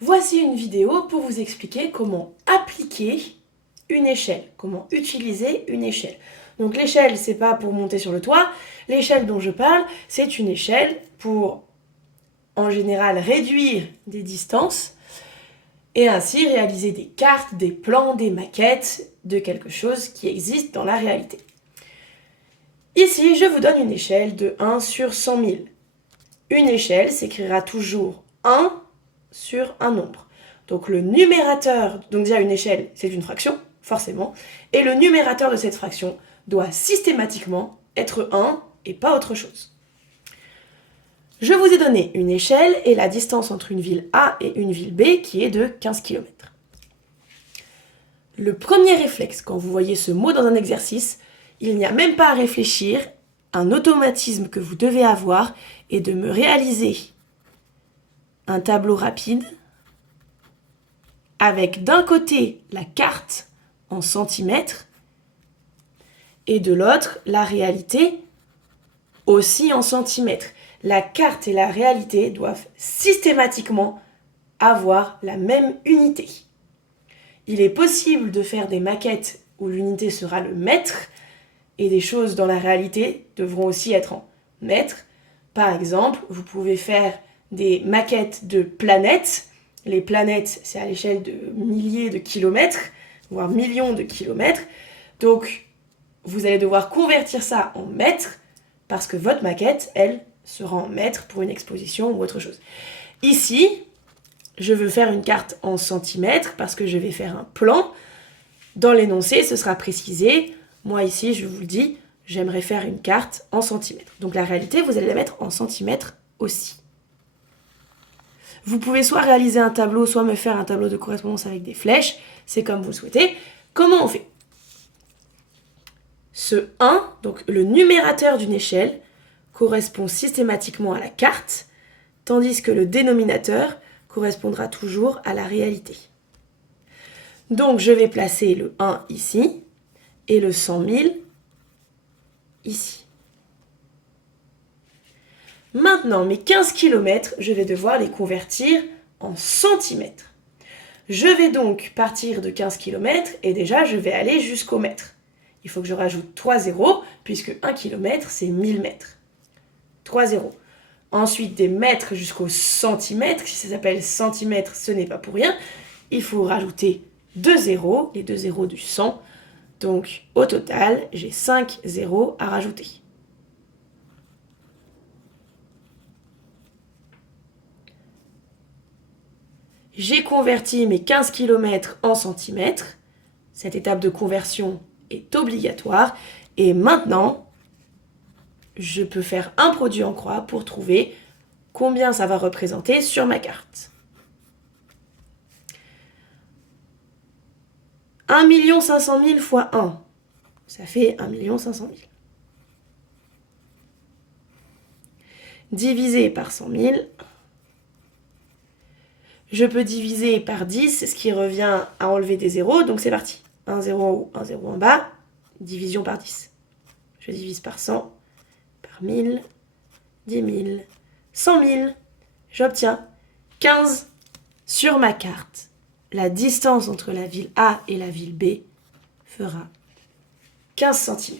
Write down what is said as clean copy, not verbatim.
Voici une vidéo pour vous expliquer comment appliquer une échelle, comment utiliser une échelle. Donc l'échelle, c'est pas pour monter sur le toit. L'échelle dont je parle, c'est une échelle pour, en général, réduire des distances et ainsi réaliser des cartes, des plans, des maquettes de quelque chose qui existe dans la réalité. Ici, je vous donne une échelle de 1 sur 100 000. Une échelle s'écrira toujours 1 sur un nombre. Donc le numérateur, donc déjà une échelle, c'est une fraction, forcément, et le numérateur de cette fraction doit systématiquement être 1 et pas autre chose. Je vous ai donné une échelle et la distance entre une ville A et une ville B qui est de 15 km. Le premier réflexe quand vous voyez ce mot dans un exercice, il n'y a même pas à réfléchir, un automatisme que vous devez avoir est de me réaliser un tableau rapide avec d'un côté la carte en centimètres et de l'autre la réalité aussi en centimètres. La carte et la réalité doivent systématiquement avoir la même unité. Il est possible de faire des maquettes où l'unité sera le mètre et des choses dans la réalité devront aussi être en mètres. Par exemple, vous pouvez faire des maquettes de planètes. Les planètes, c'est à l'échelle de milliers de kilomètres, voire millions de kilomètres. Donc, vous allez devoir convertir ça en mètres parce que votre maquette, elle, sera en mètres pour une exposition ou autre chose. Ici, je veux faire une carte en centimètres parce que je vais faire un plan. Dans l'énoncé, ce sera précisé. Moi, ici, je vous le dis, j'aimerais faire une carte en centimètres. Donc la réalité, vous allez la mettre en centimètres aussi. Vous pouvez soit réaliser un tableau, soit me faire un tableau de correspondance avec des flèches. C'est comme vous le souhaitez. Comment on fait ? Ce 1, donc le numérateur d'une échelle, correspond systématiquement à la carte, tandis que le dénominateur correspondra toujours à la réalité. Donc je vais placer le 1 ici et le 100 000 ici. Maintenant, mes 15 km, je vais devoir les convertir en centimètres. Je vais donc partir de 15 km et déjà je vais aller jusqu'au mètre. Il faut que je rajoute 3 zéros puisque 1 km c'est 1000 mètres. 3 zéros. Ensuite des mètres jusqu'au centimètre, si ça s'appelle centimètre, ce n'est pas pour rien. Il faut rajouter 2 zéros, les 2 zéros du 100. Donc au total, j'ai 5 zéros à rajouter. J'ai converti mes 15 km en centimètres. Cette étape de conversion est obligatoire. Et maintenant, je peux faire un produit en croix pour trouver combien ça va représenter sur ma carte. 1 500 000 fois 1, ça fait 1 500 000. Divisé par 100 000, je peux diviser par 10, ce qui revient à enlever des zéros, donc c'est parti. 1 zéro en haut, 1 zéro en bas, division par 10. Je divise par 100, par 1000, 10 000, 100 000. J'obtiens 15 sur ma carte. La distance entre la ville A et la ville B fera 15 cm.